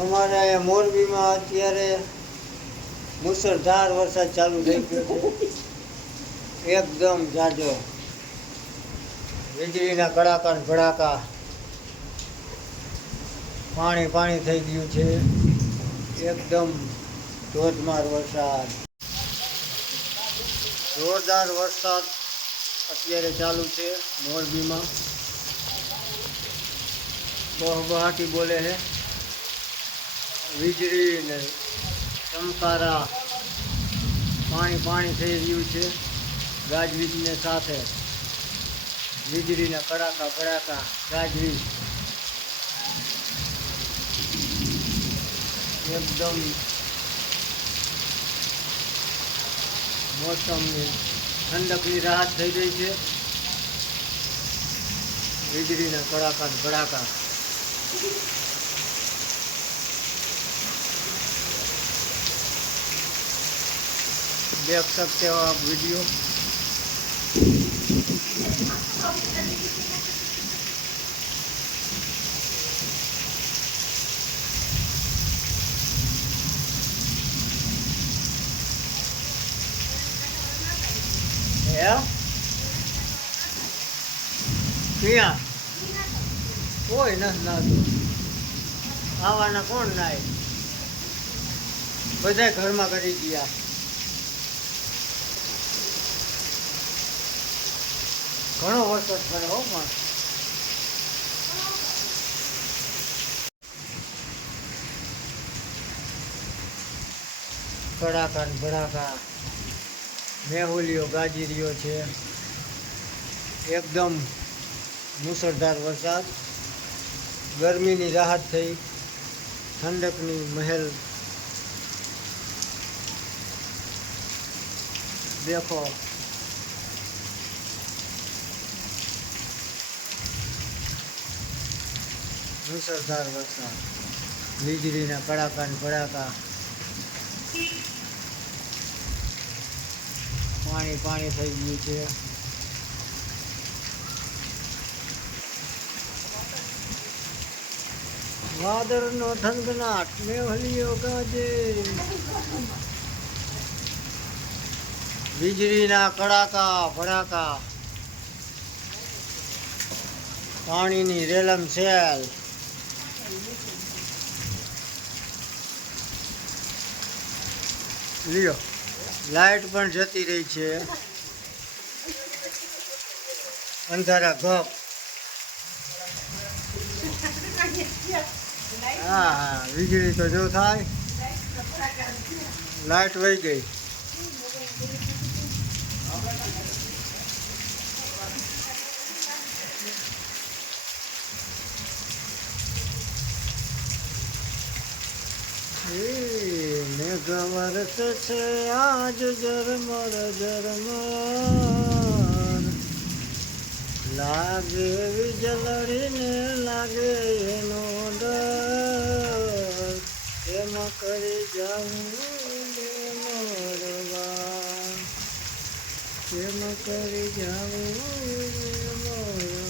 અમારે મોરબીમાં અત્યારે મુસળધાર વરસાદ ચાલુ થઈ ગયો છે. એકદમ જાજો વીજળીના કડાકા ને ભડાકા, પાણી પાણી થઈ ગયું છે. એકદમ ધોધમાર વરસાદ, જોરદાર વરસાદ અત્યારે ચાલુ છે મોરબીમાં. બહબહાટી બોલે છે, વીજળી ને ચમકારા, પાણી પાણી થઈ રહ્યું છે. ગાજવીજને સાથે વીજળીના કડાકા ભડાકા, ગાજવીજ એકદમ મોસમની ઠંડકની રાહત થઈ ગઈ છે. વીજળીના કડાકા ભડાકા, देख सकते हो आप वीडियो। कोई ना आवाना कोण नाय, बधाय घर में करी दिया। घणो वरसाद पड़े हो पण कड़ाका ने भड़ाका, मेहुलियो गाजी रह्यो छे। एकदम मुसळधार वरसाद, गर्मीनी राहत थई, ठंडकनी महल देखो। मुसळधार वरसाद, વીજળીના કડાકા ને ભડાકા, પાણી પાણી થઈ ગયું છે. વાદળનો થનગનાટ, મેહુલિયો ગાજે, વીજળીના કડાકા ભડાકા, પાણીની રેલમછેલ, લ્યો લાઇટ પણ જતી રહી છે. અંધારા ગપ. હા હા, વીજળી તો જો થાય, લાઇટ વહી ગઈ. મેઘ વરસ છે આજ ઝરમર ઝરમર, લાગે વીજળીને લાગે એનો ડર, એમાં કરી જાઉં મોરવા, એમાં કરી જાઉં મોરવા.